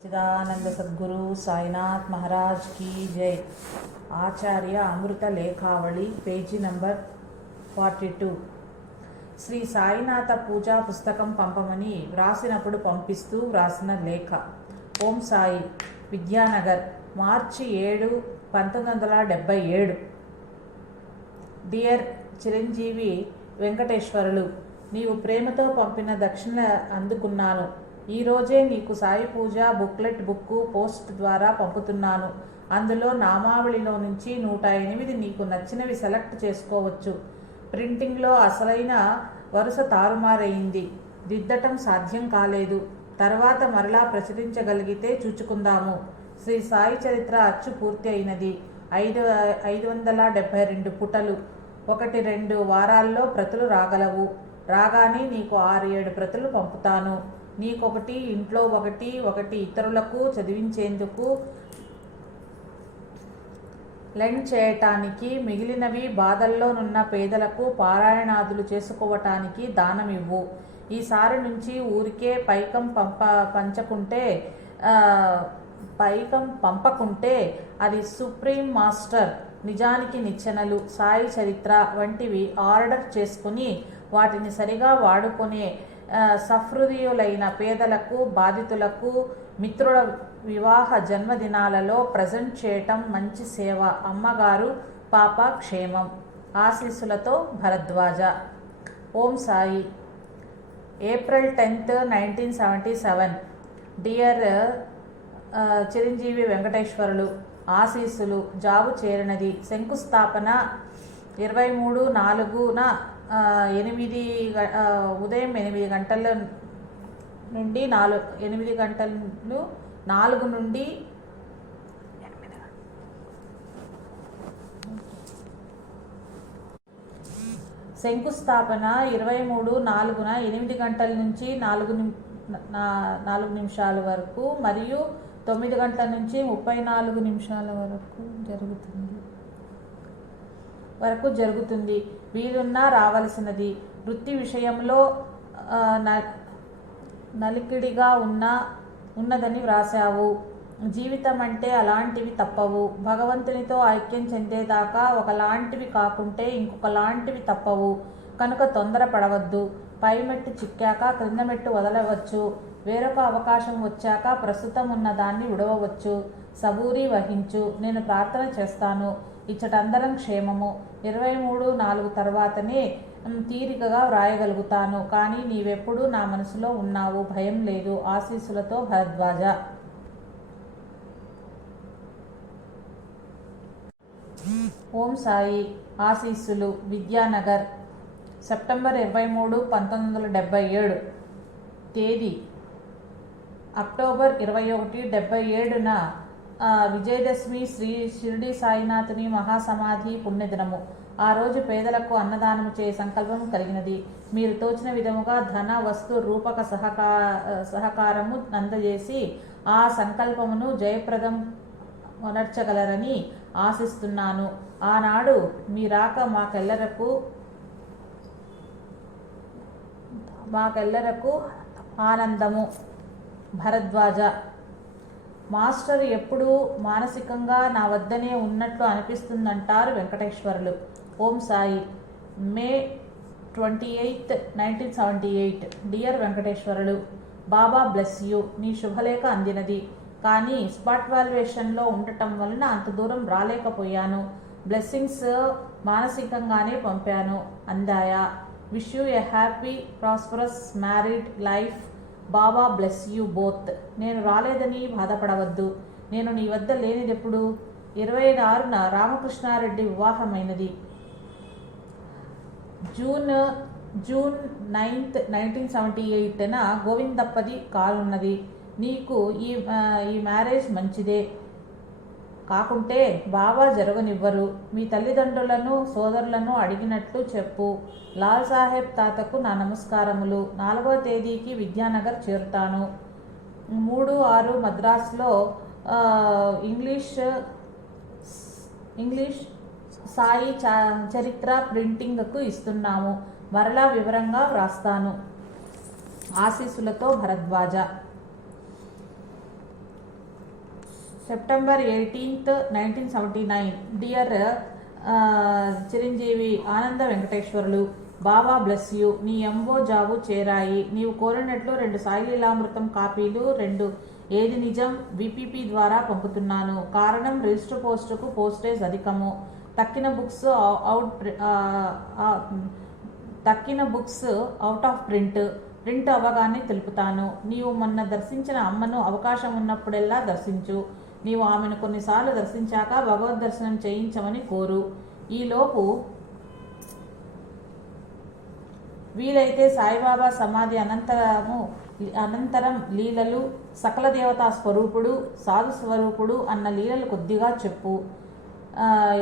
चिदानंद सद्गुरु साईनाथ महाराज की जय। आचार्य अमृत लेखावళి page number 42। Shri Sainath పూజా పుస్తకం పంపమని వ్రాసినప్పుడు పంపిస్తూ వ్రాసిన లేఖ। ఓం సాయి, విద్యానగర్, మార్చి 7, 1977। డియర్ చిరంజీవి వెంకటేశ్వరులు, నీవు ప్రేమతో పంపిన దక్షిణ అందుకున్నాను। ఈరోజే నీకు సాయి పూజ బుక్కు పోస్ట్ ద్వారా పంపుతున్నాను। అందులో నామావళిలో నుంచి 108 నీకు నచ్చినవి సెలెక్ట్ చేసుకోవచ్చు। ప్రింటింగ్లో అసలైన వరుస తారుమారైంది, దిద్దటం సాధ్యం కాలేదు। తర్వాత మరలా ప్రచురించగలిగితే చూచుకుందాము। శ్రీ సాయి చరిత్ర అచ్చు పూర్తి అయినది। 572 పుటలు। 1-2 వారాల్లో ప్రతులు రాగలవు। రాగానే నీకు 6-7 ప్రతులు పంపుతాను। నీకొకటి, ఇంట్లో ఒకటి ఇతరులకు చదివించేందుకు లెండ్ చేయటానికి, మిగిలినవి బాధల్లోనున్న పేదలకు పారాయణాదులు చేసుకోవటానికి దానమివ్వు। ఈసారి నుంచి ఊరికే పైకం పంపకుంటే అది సుప్రీం మాస్టర్, నిజానికి నిచ్చెనలు, సాయి చరిత్ర వంటివి ఆర్డర్ చేసుకుని వాటిని సరిగా వాడుకునే సహృదయులైన పేదలకు, బాధితులకు, మిత్రుల వివాహ జన్మదినాలలో ప్రజెంట్ చేయటం మంచి సేవ। అమ్మగారు పాప క్షేమం। ఆశీస్సులతో భరద్వాజ। ఓం సాయి, ఏప్రిల్ 10, 1977। డియర్ చిరంజీవి వెంకటేశ్వరులు, ఆశీస్సులు। జాబు చేరినది। శంకుస్థాపన 23/4న ఉదయం 8 గంటల నుండి 4 నుండి శంకుస్థాపన 23/4న 8 గంటల నుంచి 4 నిమిషాల వరకు మరియు 9 గంటల నుంచి 34 నిమిషాల వరకు జరుగుతుంది। వీలున్నా రావలసినది। వృత్తి విషయంలో నలికిడిగా ఉన్నదని వ్రాసావు। జీవితం అంటే అలాంటివి తప్పవు। భగవంతునితో ఐక్యం చెందేదాకా ఒకలాంటివి కాకుంటే ఇంకొకలాంటివి తప్పవు। కనుక తొందరపడవద్దు। పై మెట్టు చిక్కాక క్రింద మెట్టు వదలవచ్చు। వేరొక అవకాశం వచ్చాక ప్రస్తుతం ఉన్నదాన్ని విడవవచ్చు। సబూరి వహించు। నేను ప్రార్థన చేస్తాను, ఇచ్చటందరం క్షేమము। 23/4 తర్వాతనే తీరికగా వ్రాయగలుగుతాను, కానీ నీవెప్పుడు నా మనసులో ఉన్నావు, భయం లేదు। ఆశీస్సులతో భరద్వాజ। ఓం సాయి, ఆశీస్సులు। విద్యానగర్, సెప్టెంబర్ 23, 1977। తేదీ అక్టోబర్ 21, 77న విజయదశమి, శ్రీ షిరిడి సాయినాథుని మహాసమాధి పుణ్యదినము। ఆ రోజు పేదలకు అన్నదానము చేయ సంకల్పం కలిగినది। మీరు తోచిన విధముగా ధన, వస్తు, రూపక సహకారము అందజేసి ఆ సంకల్పమును జయప్రదం వనర్చగలరని ఆశిస్తున్నాను। ఆనాడు మీ రాక మాకెల్లరకు ఆనందము। భరద్వాజ। మాస్టర్ ఎప్పుడూ మానసికంగా నా వద్దనే ఉన్నట్లు అనిపిస్తుందంటారు Venkateswarulu. Om Sai, May 28, 1978। Dear Venkateswarulu, Baba bless you. నీ శుభలేఖ అందినది, కానీ స్పాట్ వాల్యుయేషన్లో ఉండటం వలన అంత దూరం రాలేకపోయాను। బ్లెస్సింగ్స్ మానసికంగానే పంపాను, అందాయా? Wish you a happy prosperous married life. Baba bless you both. నేను రాలేదని బాధపడవద్దు। నేను నీ వద్ద లేనిదెప్పుడు? 26న రామకృష్ణారెడ్డి వివాహమైనది। జూన్ 9, 1978న గోవిందప్పది కానున్నది। నీకు ఈ మ్యారేజ్ మంచిదే కాకుంటే బాబా జరగనివ్వరు। మీ తల్లిదండ్రులను, సోదరులను అడిగినట్లు చెప్పు। లాల్ సాహెబ్ తాతకు నా నమస్కారములు। 4వ తేదీకి విద్యానగర్ చేరుతాను। 3-6 మద్రాసులో ఇంగ్లీష్ సాయి చరిత్ర ప్రింటింగ్కు ఇస్తున్నాము। మరలా వివరంగా వ్రాస్తాను। ఆశీస్సులతో Bharadwaj. September 18th 1979. Dear Chiranjeevi ఆనంద వెంకటేశ్వర్లు, బాబా బ్లెస్ యూ. నీ ఎంఓ జాబు చేరాయి. నీవు కోరినట్లు 2 సాయిలీలామృతం కాపీలు, 2 ఏది నిజం విపిపి ద్వారా పంపుతున్నాను. కారణం రిజిస్టర్ పోస్టుకు పోస్టేజ్ అధికము. తక్కిన బుక్స్ అవుట్ ఆఫ్ ప్రింట్ అవ్వగానే తెలుపుతాను. నీవు మొన్న దర్శించిన అమ్మను అవకాశం ఉన్నప్పుడెల్లా దర్శించు. నీవు ఆమెను కొన్నిసార్లు దర్శించాక భగవద్ దర్శనం చేయించమని కోరు. ఈలోపు వీలైతే సాయిబాబా సమాధి అనంతరం లీలలు, సకల దేవతా స్వరూపుడు, సాధు స్వరూపుడు అన్న లీలలు కొద్దిగా చెప్పు.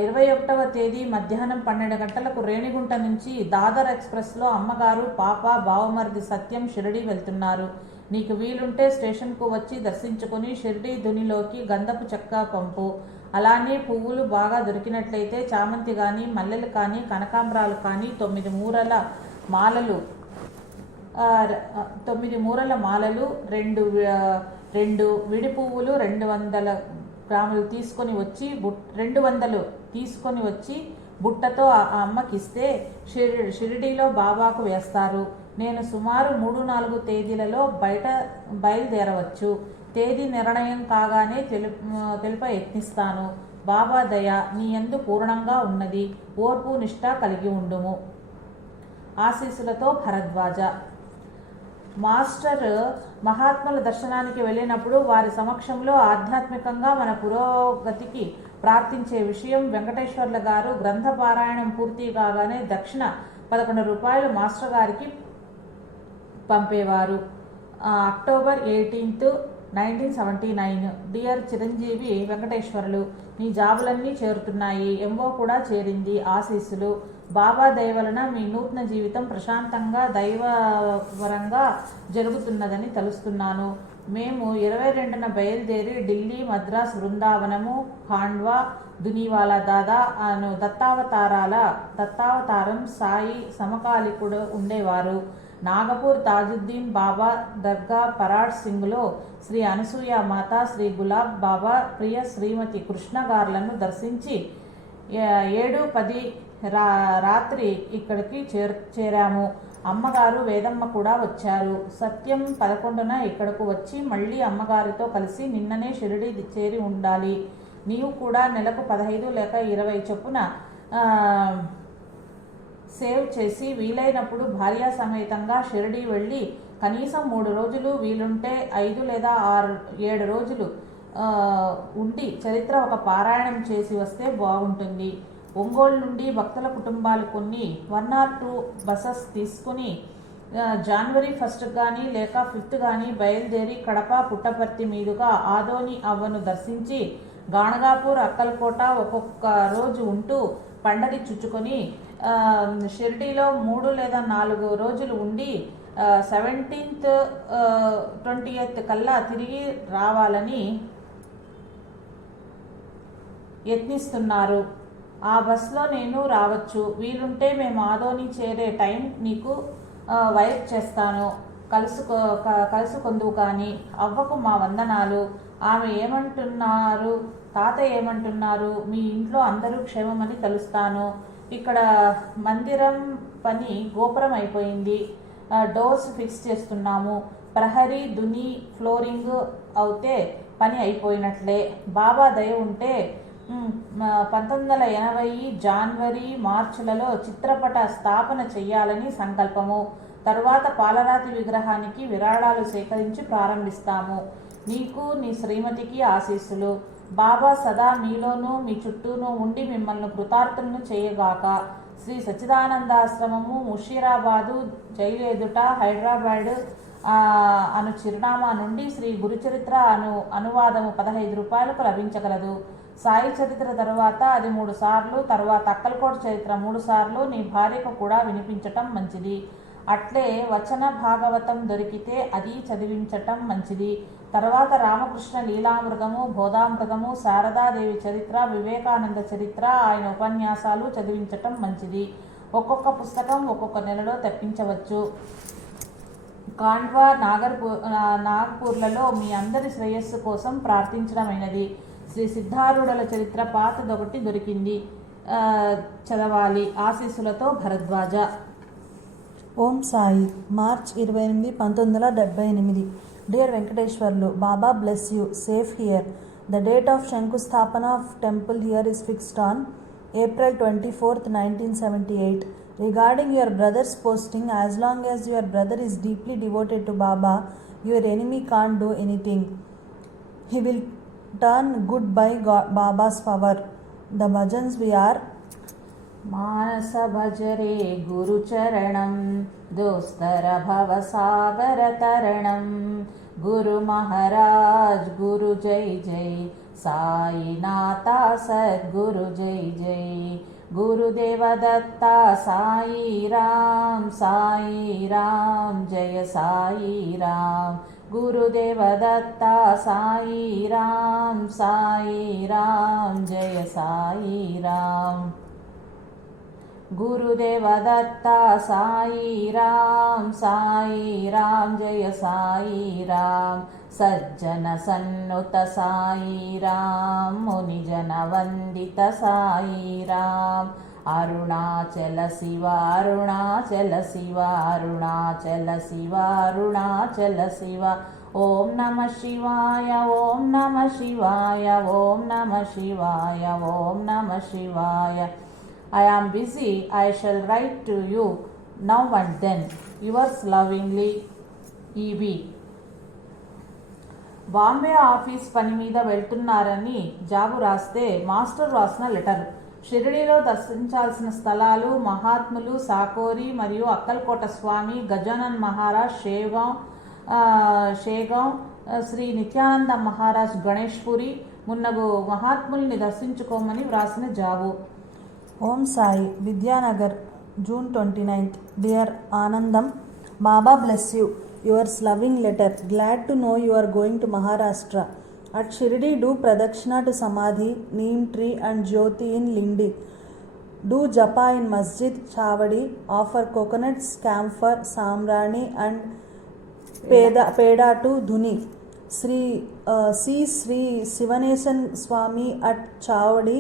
21వ తేదీ మధ్యాహ్నం 12 గంటలకు రేణిగుంట నుంచి దాదర్ ఎక్స్ప్రెస్లో అమ్మగారు, పాప, బావమరిది సత్యం షిరిడి వెళ్తున్నారు. నీకు వీలుంటే స్టేషన్కు వచ్చి దర్శించుకుని షిరిడి ధునిలోకి గంధపు చెక్క పంపు. అలానే పువ్వులు బాగా దొరికినట్లయితే చామంతి కానీ, మల్లెలు కానీ, కనకాంబరాలు కానీ 9 మూరల మాలలు 2 విడి పువ్వులు 200 గ్రాములు తీసుకొని వచ్చి బుట్టతో ఆ అమ్మకిస్తే షిరిడీలో బాబాకు వేస్తారు. నేను సుమారు 3-4 తేదీలలో బయలుదేరవచ్చు. తేదీ నిర్ణయం కాగానే తెలుప యత్నిస్తాను. బాబా దయ నీ యందు పూర్ణంగా ఉన్నది. ఓర్పు నిష్ఠ కలిగి ఉండుము. ఆశీస్సులతో భరద్వాజ. మాస్టర్ మహాత్ముల దర్శనానికి వెళ్ళినప్పుడు వారి సమక్షంలో ఆధ్యాత్మికంగా మన పురోగతికి ప్రార్థించే విషయం వెంకటేశ్వర్ల గారు గ్రంథ పారాయణం పూర్తి కాగానే దక్షిణ 11 రూపాయలు మాస్టర్ గారికి పంపేవారు. October 18th 1979. డియర్ చిరంజీవి వెంకటేశ్వర్లు, నీ జాబులన్నీ చేరుతున్నాయి. ఎంఓ కూడా చేరింది. ఆశీస్సులు. బాబా దయ వలన మీ నూతన జీవితం ప్రశాంతంగా దైవవరంగా జరుగుతున్నదని తలుస్తున్నాను. మేము 22న బయలుదేరి ఢిల్లీ, మద్రాస్, బృందావనము, ఖాండ్వా, దునివాలా దాదా అను దత్తావతారం సాయి సమకాలికుడు ఉండేవారు. నాగపూర్ తాజుద్దీన్ బాబా దర్గా పరాడ్ సింగ్లో శ్రీ అనసూయ మాత, శ్రీ గులాబ్ బాబా ప్రియ శ్రీమతి కృష్ణ గారులను దర్శించి 7-10 రాత్రి ఇక్కడికి చేరాము. అమ్మగారు వేదమ్మ కూడా వచ్చారు. సత్యం 11న ఇక్కడకు వచ్చి మళ్ళీ అమ్మగారితో కలిసి నిన్ననే షిరిడి చేరి ఉండాలి. నీవు కూడా నెలకు 15 లేక 20 చొప్పున సేవ్ చేసి వీలైనప్పుడు భార్యా సమేతంగా షిరిడి వెళ్ళి కనీసం 3 రోజులు, వీలుంటే 5 లేదా 7 రోజులు ఉండి చరిత్ర ఒక పారాయణం చేసి వస్తే బాగుంటుంది. ఒంగోలు నుండి భక్తుల కుటుంబాలు కొన్ని 1 or 2 బసెస్ తీసుకుని జనవరి 1st కానీ లేక 5th కానీ బయలుదేరి కడప, పుట్టపర్తి మీదుగా ఆదోని అవ్వను దర్శించి గాణగాపూర్, అక్కల్కోట ఒక్కొక్క రోజు ఉంటూ పండగి చుచ్చుకొని షిరిడీలో 3 లేదా 4 రోజులు ఉండి 17th 20th కల్లా తిరిగి రావాలని యత్నిస్తున్నారు. ఆ బస్లో నేను రావచ్చు. వీలుంటే మేము ఆదోని చేరే టైం నీకు వైర్ చేస్తాను. కలుసుకొందువు కానీ. అవ్వకు మా వందనాలు. ఆమె ఏమంటున్నారు, తాత ఏమంటున్నారు? మీ ఇంట్లో అందరూ క్షేమమని తలుస్తాను. ఇక్కడ మందిరం పని గోపురం అయిపోయింది. డోర్స్ ఫిక్స్ చేస్తున్నాము. ప్రహరీ, దుని, ఫ్లోరింగ్ అవుతే పని అయిపోయినట్లే. బాబా దయ ఉంటే 1980 జనవరి, మార్చిలలో చిత్రపట స్థాపన చెయ్యాలని సంకల్పము. తరువాత పాలరాతి విగ్రహానికి విరాళాలు సేకరించి ప్రారంభిస్తాము. నీకు, నీ శ్రీమతికి ఆశీస్సులు. బాబా సదా మీలోనూ మీ చుట్టూనూ ఉండి మిమ్మల్ని కృతార్థులను చేయగాక. శ్రీ సచ్చిదానందాశ్రమము, ముషీరాబాదు, జైలు ఎదుట, హైదరాబాద్ అను చిరునామా నుండి శ్రీ గురుచరిత్ర అనువాదము 15 రూపాయలకు లభించగలదు. సాయి చరిత్ర తరువాత అది 3 సార్లు, తర్వాత అక్కల్కోట చరిత్ర 3 సార్లు నీ భార్యకు కూడా వినిపించటం మంచిది. అట్లే వచన భాగవతం దొరికితే అది చదివించటం మంచిది. తర్వాత రామకృష్ణ లీలామృతము, బోధామృతము, శారదాదేవి చరిత్ర, వివేకానంద చరిత్ర, ఆయన ఉపన్యాసాలు చదివించటం మంచిది. ఒక్కొక్క పుస్తకం ఒక్కొక్క నెలలో తెప్పించవచ్చు. ఖాండ్వా, నాగపూర్లలో మీ అందరి శ్రేయస్సు కోసం ప్రార్థించడమైనది. శ్రీ సిద్ధారూఢల చరిత్ర పాతదొకటి దొరికింది, చదవాలి. ఆశీస్సులతో Bharadwaj. Om Sai. March 28, 1978. Dear Venkateswarlu, Baba bless you. Safe here. The date of శంకుస్థాపన of temple here is fixed on April 24th, 1978. Regarding your brother's posting, as long as your brother is deeply devoted to Baba, your enemy can't do anything. He will turn good by Baba's power. The bhajans we are మానస భజరే గురుచరణం దోస్తర భవసాగర తరణం గురు మహారాజ్ గురు జై జై సాయినాథ సద్గురు జై జై గురుదేవ దత్త సాయి రామ్ జయ సాయి రామ్ గురుదేవ దత్త సాయి రామ్ జయ సాయి రామ్ గురుదేవ దత్త సాయి రామ్ జయ సాయి రామ్ సజ్జన సన్నుత సాయి రామ్ మునిజన వందిత సాయి రామ్ అరుణాచల శివ అరుణాచల శివ అరుణాచల శివ అరుణాచల శివ ఓం నమ శివాయ ఓం నమ శివాయ ఓం నమ శివాయ ఓం నమ శివాయ. I am busy. I shall write to you now and then. Yours lovingly, E.B. Bombay office పని మీద వెళ్తున్నారని జాబు రాస్తే మాస్టర్ రాసిన లెటర్. షిరిడీలో దర్శించాల్సిన స్థలాలు, మహాత్ములు, సాకోరి మరియు అక్కల్కోట స్వామి, గజానన్ మహారాజ్, షేగాం, శ్రీ నిత్యానంద మహారాజ్ గణేష్పురి మున్నగు మహాత్ముల్ని దర్శించుకోమని వ్రాసిన job. Om Sai. Vidyanagar, June 29th. Dear Anandam, Baba bless you. Yours loving letter. Glad to know you are going to Maharashtra. At Shirdi, do Pradakshina to Samadhi, Neem tree and Jyoti in Lindi. Do Japa in Masjid, Chavadi. Offer coconuts, camphor, samrani and peda to Dhuni. See Sri Sivanesan Swami at Chavadi.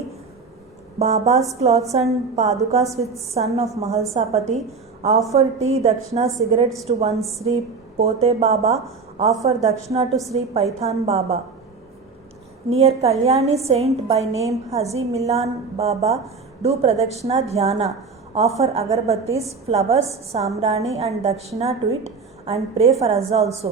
Baba's clothes and padukas with son of Mahalsapati. Offer tea, dakshina, cigarettes to one Sri Pote Baba. Offer dakshina to Sri Paithan Baba. Near Kalyani saint by name Haji Milan Baba, do pradakshina dhyana. Offer agarbattis, flowers, samrani and dakshina to it and pray for us also.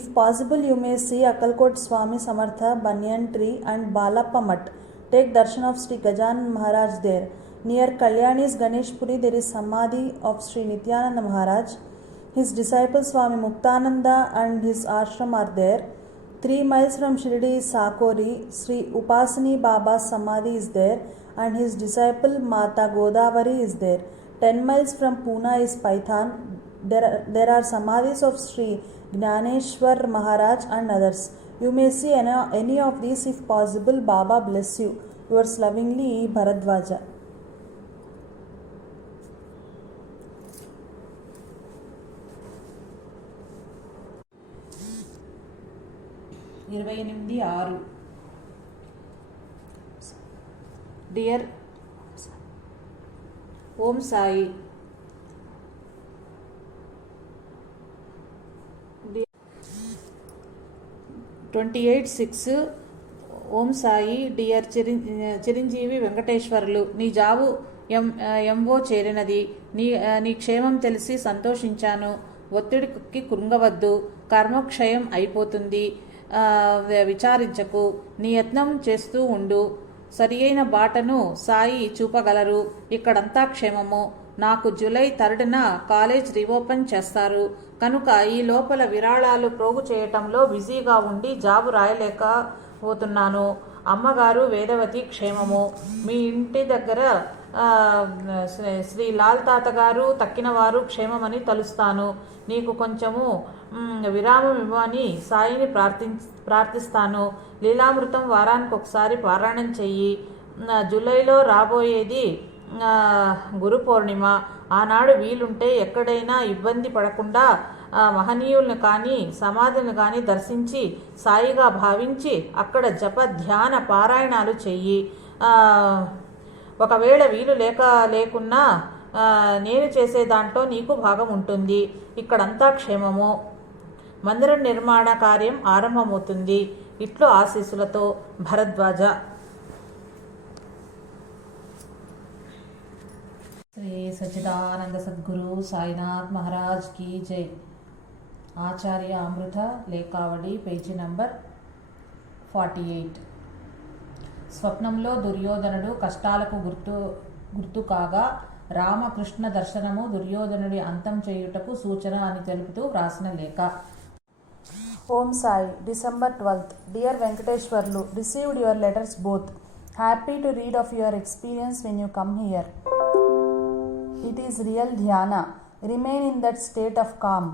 If possible, you may see Akkalkot Swami Samartha, Banyan tree and Balappa Mat. Take darshan of Sri Gajanan Maharaj there. Near Kalyani's Ganeshpuri there is Samadhi of Sri Nityananda Maharaj. His disciple Swami Muktananda and his ashram are there. 3 miles from Shirdi is Sakori. Sri Upasani Baba's Samadhi is there and his disciple Mata Godavari is there. 10 miles from Pune is Paithan. There are Samadhis of Sri Gnaneshwar Maharaj and others. You may see any of these if possible. Baba bless you. Yours lovingly, E. Bharadwaja. Dear Om Sai. 28/6. Om Sai. Dear చిరంజీవి వెంకటేశ్వర్లు, నీ job MO చేరినది. నీ క్షేమం తెలిసి సంతోషించాను. ఒత్తిడికి కృంగవద్దు. కర్మక్షయం అయిపోతుంది. విచారించకు. నీ యత్నం చేస్తూ ఉండు. సరి అయిన బాటను సాయి చూపగలరు. ఇక్కడంతా క్షేమము. నాకు జూలై 3న కాలేజ్ రీఓపెన్ చేస్తారు కనుక ఈ లోపల విరాళాలు ప్రోగు చేయటంలో బిజీగా ఉండి జాబు రాయలేకపోతున్నాను. అమ్మగారు వేదవతి క్షేమము. మీ ఇంటి దగ్గర శ్రీ లాల్ తాతగారు తక్కినవారు క్షేమమని తలుస్తాను. నీకు కొంచెము విరామం ఇవ్వని సాయిని ప్రార్థిస్తాను. లీలామృతం వారానికి ఒకసారి పారాయణం చెయ్యి. జూలైలో రాబోయేది గురు పౌర్ణిమ. ఆనాడు వీలుంటే ఎక్కడైనా ఇబ్బంది పడకుండా ఆ మహనీయులను కానీ సమాధిని కానీ దర్శించి సాయిగా భావించి అక్కడ జప ధ్యాన పారాయణాలు చెయ్యి. ఒకవేళ వీలు లేకున్నా నేను చేసే దాంట్లో నీకు భాగం ఉంటుంది. ఇక్కడంతా క్షేమము. మందిర నిర్మాణ కార్యం ఆరంభమవుతుంది. ఇట్లు ఆశీస్సులతో భరద్వాజ. శ్రీ సచ్చిదానంద సద్గురు సాయినాథ్ మహారాజ్ కీ జై. ఆచార్య అమృత లేఖావళి పేజీ నంబర్ 48. స్వప్నంలో దుర్యోధనుడు కష్టాలకు గుర్తు కాగా రామకృష్ణ దర్శనము దుర్యోధనుడి అంతం చేయుటకు సూచన అని తెలుపుతూ వ్రాసిన లేఖ. Om Sai, December 12th. Dear Venkateshwarlu, received your letters both. Happy to read of your experience when you come here. It is real dhyana. Remain in that state of calm.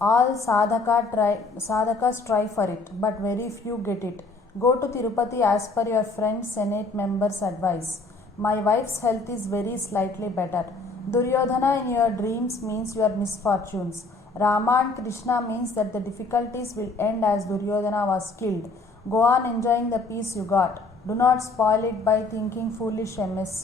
All sadhakas try for it, but very few get it. Go to Tirupati as per your friend Senate member's advice. My wife's health is very slightly better. Duryodhana in your dreams means your misfortunes. Rama and Krishna means that the difficulties will end as Duryodhana was killed. Go on enjoying the peace you got. Do not spoil it by thinking foolish MSC.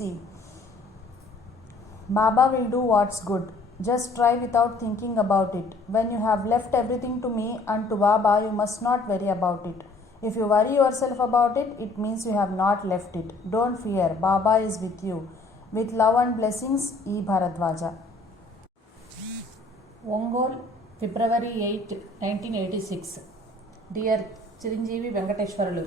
Baba will do what's good. Just try without thinking about it. When you have left everything to me and to Baba, you must not worry about it. If you worry yourself about it, it means you have not left it. Don't fear. Baba is with you. With love and blessings, E. Bharadwaja. Ongole February 8, 1986. Dear Chiranjeevi Venkateswarulu,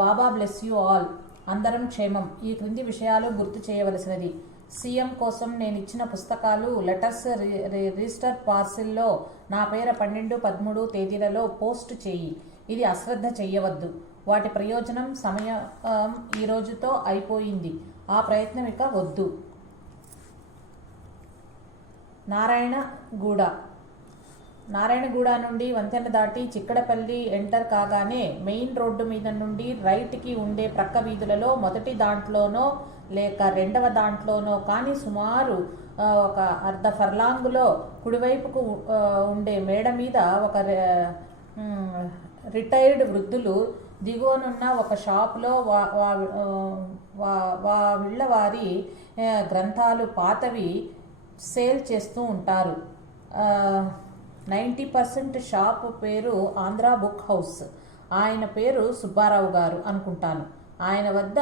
Baba bless you all. అందరం క్షేమం. ఈ క్రింది విషయాలు గుర్తు చేయవలసినది. CM కోసం నేను ఇచ్చిన పుస్తకాలు లెటర్స్ రిజిస్టర్ పార్సిల్లో నా పేర 12-13 తేదీలలో పోస్ట్ చేయి. ఇది అశ్రద్ధ చెయ్యవద్దు. వాటి ప్రయోజనం సమయం ఈ రోజుతో అయిపోయింది. ఆ ప్రయత్నం ఇక వద్దు. నారాయణగూడ నుండి వంతెన దాటి చిక్కడపల్లి ఎంటర్ కాగానే మెయిన్ రోడ్డు మీద నుండి రైట్కి ఉండే ప్రక్క వీధులలో మొదటి దాంట్లోనో లేక రెండవ దాంట్లోనో కానీ సుమారు ఒక అర్ధ ఫర్లాంగులో కుడివైపుకు ఉండే మేడ మీద ఒక రిటైర్డ్ వృద్ధులు దిగువనున్న ఒక షాపులో వీళ్ళవారి గ్రంథాలు పాతవి సేల్ చేస్తూ ఉంటారు. 90% షాప్ పేరు ఆంధ్ర బుక్ హౌస్. ఆయన పేరు సుబ్బారావు గారు అనుకుంటాను. ఆయన వద్ద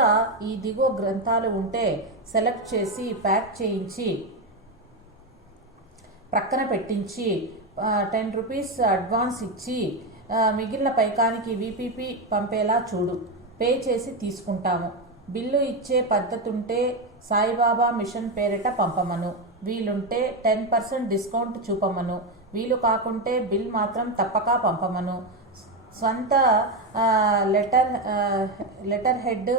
ఈ దిగువ గ్రంథాలు ఉంటే సెలెక్ట్ చేసి ప్యాక్ చేయించి ప్రక్కన పెట్టించి 10 రూపీస్ అడ్వాన్స్ ఇచ్చి మిగిలిన పైకానికి వీపీపీ పంపేలా చూడు. పే చేసి తీసుకుంటాము. బిల్లు ఇచ్చే పద్ధతుంటే సాయిబాబా మిషన్ పేరిట పంపమను. వీలుంటే 10% డిస్కౌంట్ చూపమను. వీలు కాకుంటే బిల్ మాత్రం తప్పక పంపమను. స్వంత లెటర్ హెడ్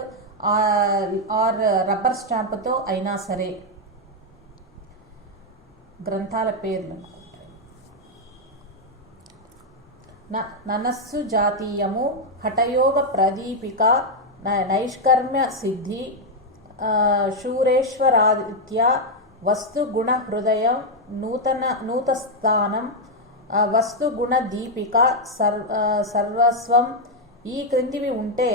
ఆర్ రబ్బర్ స్టాంపుతో అయినా సరే. గ్రంథాల పేర్లు: ననస్సు జాతీయము, హఠయోగ ప్రదీపిక, నైష్కర్మ్య సిద్ధి, శూరేశ్వరాదిత్య, వస్తుగుణ హృదయం, నూతస్థానం, వస్తుగుణ దీపిక, సర్వస్వం. ఈ క్రిందివి ఉంటే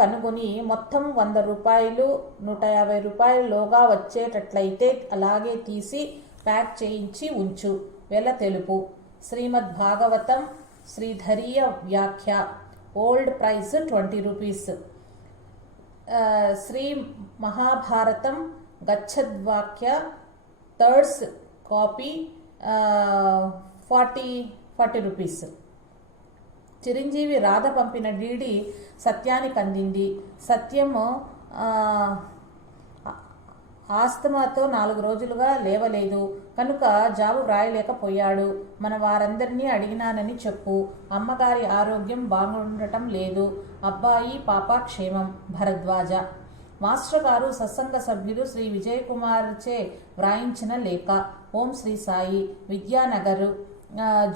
కనుగొని మొత్తం 100 రూపాయలు 150 రూపాయలలోగా వచ్చేటట్లయితే అలాగే తీసి ప్యాక్ చేయించి ఉంచు. తెలుపు. శ్రీమద్ భాగవతం శ్రీధరీయ వ్యాఖ్య, old price 20 rupees. Sri Mahabharatam గచ్చద్వాక్య థర్డ్స్ కాపీ 40 రూపీస్. చిరంజీవి రాధ పంపిన డీడీ సత్యానికి అందింది. సత్యము ఆస్తమాతో 4 రోజులుగా లేవలేదు కనుక జాబు వ్రాయలేకపోయాడు. మన వారందరినీ అడిగినానని చెప్పు. అమ్మగారి ఆరోగ్యం బాగుండటం లేదు. అబ్బాయి పాప క్షేమం. భరద్వాజ. మాస్టర్ గారు సత్సంగ సభ్యులు శ్రీ విజయ్ కుమార్చే వ్రాయించిన లేఖ. ఓం శ్రీ సాయి. విద్యానగర్,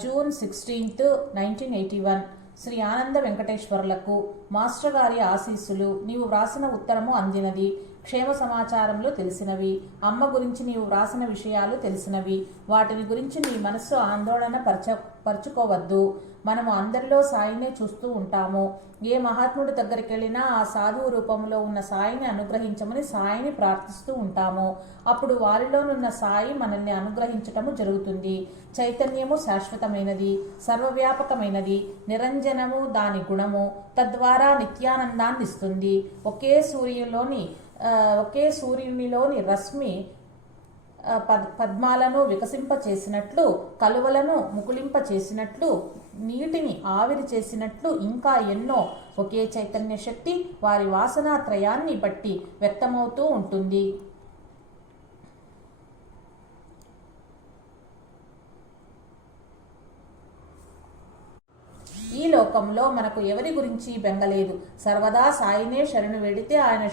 June 16, 1981. శ్రీ ఆనంద వెంకటేశ్వరులకు మాస్టర్ గారి ఆశీస్సులు. నీవు వ్రాసిన ఉత్తరము అందినది. క్షేమ సమాచారములు తెలిసినవి. అమ్మ గురించి నీవు వ్రాసిన విషయాలు తెలిసినవి. వాటిని గురించి నీ మనస్సు ఆందోళన పరుచుకోవద్దు. మనము అందరిలో సాయినే చూస్తూ ఉంటాము. ఏ మహాత్ముడి దగ్గరికి వెళ్ళినా ఆ సాధువు రూపంలో ఉన్న సాయిని అనుగ్రహించమని సాయిని ప్రార్థిస్తూ ఉంటాము. అప్పుడు వారిలోనున్న సాయి మనల్ని అనుగ్రహించటము జరుగుతుంది. చైతన్యము శాశ్వతమైనది, సర్వవ్యాపకమైనది, నిరంజనము దాని గుణము. తద్వారా నిత్యానందాన్ని ఇస్తుంది. ఒకే సూర్యునిలోని రశ్మి పద్మాలను వికసింపచేసినట్లు, కలువలను ముకుళింపచేసినట్లు, నీటిని ఆవిరి చేసినట్లు ఇంకా ఎన్నో ఒకే చైతన్య శక్తి వారి వాసనాత్రయాన్ని బట్టి వ్యక్తమవుతూ ఉంటుంది. ఈ లోకంలో మనకు ఎవరి గురించి బెంగలేదు. సర్వదా సాయినే శరణు వేడితే ఆయన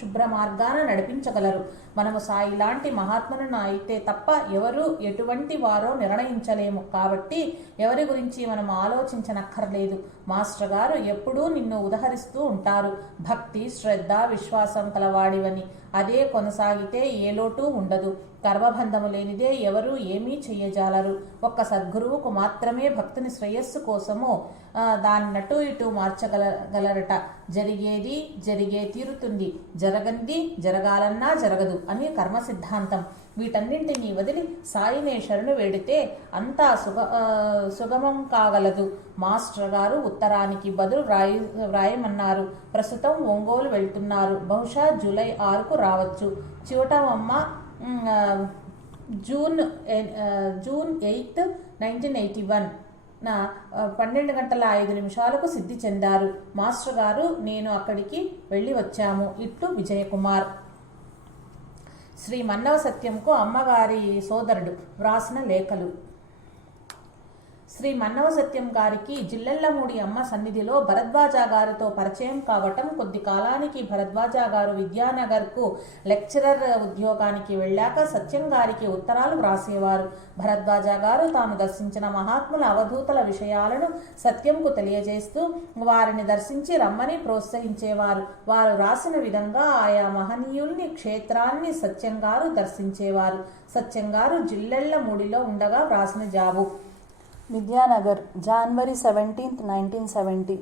శుభ్ర మార్గాన నడిపించగలరు. మనము సాయి లాంటి మహాత్ములను అయితే తప్ప ఎవరు ఎటువంటి వారో నిర్ణయించలేము. కాబట్టి ఎవరి గురించి మనం ఆలోచించనక్కర్లేదు. మాస్టర్ గారు ఎప్పుడూ నిన్ను ఉదహరిస్తూ ఉంటారు. భక్తి, శ్రద్ధ, విశ్వాసం కలవాడివని. అదే కొనసాగితే ఏ లోటు ఉండదు. గర్భబంధము లేనిదే ఎవరూ ఏమీ చెయ్యజాలరు. ఒక్క సద్గురువుకు మాత్రమే భక్తుని శ్రేయస్సు కోసము దాన్నటు ఇటు మార్చగలరట. జరిగేది జరిగే తీరుతుంది, జరగంది జరగాలన్నా జరగదు అని కర్మ సిద్ధాంతం. వీటన్నింటినీ వదిలి సాయినే శరణు వేడితే అంతా సుగమం కాగలదు. మాస్టర్ గారు ఉత్తరానికి బదులు వ్రాయమన్నారు. ప్రస్తుతం ఒంగోలు వెళ్తున్నారు. బహుశా జూలై 6కు రావచ్చు. చివటమ్మ జూన్ 8, 1981 12:05 సిద్ధి చెందారు. మాస్టర్ గారు నేను అక్కడికి వెళ్ళి వచ్చాము. ఇట్లు విజయకుమార్. శ్రీ మన్నవ సత్యంకు అమ్మగారి సోదరుడు వ్రాసిన లేఖలు. శ్రీ మన్నవ సత్యం గారికి జిల్లెళ్లమూడి అమ్మ సన్నిధిలో భరద్వాజ గారితో పరిచయం కావటం, కొద్ది కాలానికి భరద్వాజ గారు విద్యానగర్కు లెక్చరర్ ఉద్యోగానికి వెళ్ళాక సత్యం గారికి ఉత్తరాలు వ్రాసేవారు. భరద్వాజ గారు తాను దర్శించిన మహాత్ముల అవధూతల విషయాలను సత్యంకు తెలియజేస్తూ వారిని దర్శించి రమ్మని ప్రోత్సహించేవారు. వారు రాసిన విధంగా ఆయా మహనీయుల్ని, క్షేత్రాన్ని సత్యం గారు దర్శించేవారు. సత్యం గారు జిల్లెళ్లమూడిలో ఉండగా వ్రాసిన job. Vidyanagar, January 17th, 1970.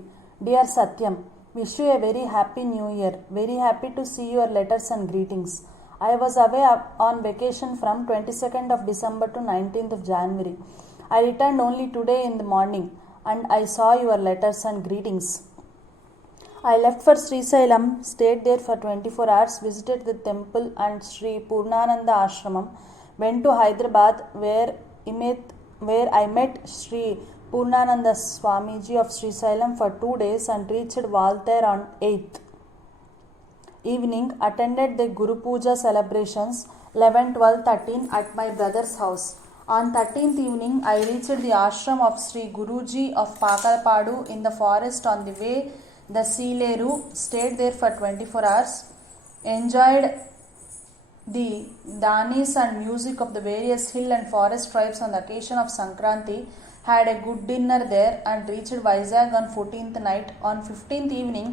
Dear Satyam, wish you a very happy new year. Very happy to see your letters and greetings. I was away on vacation from 22nd of December to 19th of January. I returned only today in the morning and I saw your letters and greetings. I left for Srisailam, stayed there for 24 hours, visited the temple and Sri Purnananda Ashramam, went to Hyderabad where I met Sri Purnananda Swamiji of Srisailam for 2 days and reached Valter on 8th. Evening, attended the Guru Puja celebrations 11, 12, 13 at my brother's house. On 13th evening, I reached the ashram of Sri Guruji of Pakalpadu in the forest on the way the Seeleru, stayed there for 24 hours, enjoyed the danis and music of the various hill and forest tribes on the occasion of Sankranti, had a good dinner there and reached Vizag on 14th night. On 15th evening,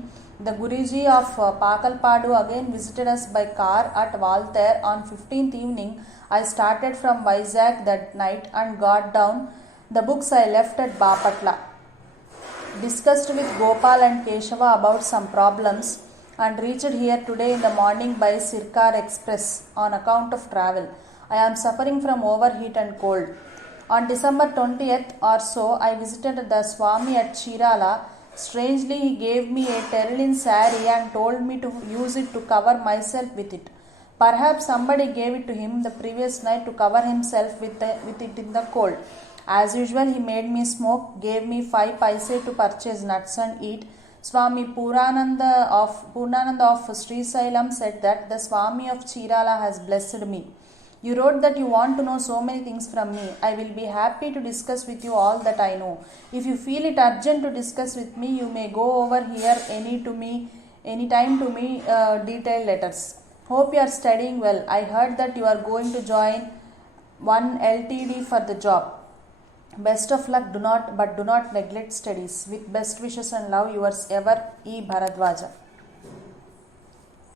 the Guruji of Pakalpadu again visited us by car at Valter. On 15th evening, I started from Vizag that night and got down. The books I left at Bapatla. Discussed with Gopal and Keshava about some problems and reached here today in the morning by Sirkar Express on account of travel. I am suffering from overheat and cold. On December 20th or so, I visited the Swami at Chirala. Strangely, he gave me a terlin saree and told me to use it to cover myself with it. Perhaps somebody gave it to him the previous night to cover himself with it in the cold. As usual, he made me smoke, gave me 5 paise to purchase nuts and eat. Swami Purnananda of Srisailam said that the Swami of Chirala has blessed me. You wrote that you want to know so many things from me. I will be happy to discuss with you all that I know. If you feel it urgent to discuss with me, you may go over here anytime to me detailed letters. Hope you are studying well. I heard that you are going to join one LTD for the job. Best of luck, do not neglect studies. With best wishes and love, yours ever, E. Bharadwaja.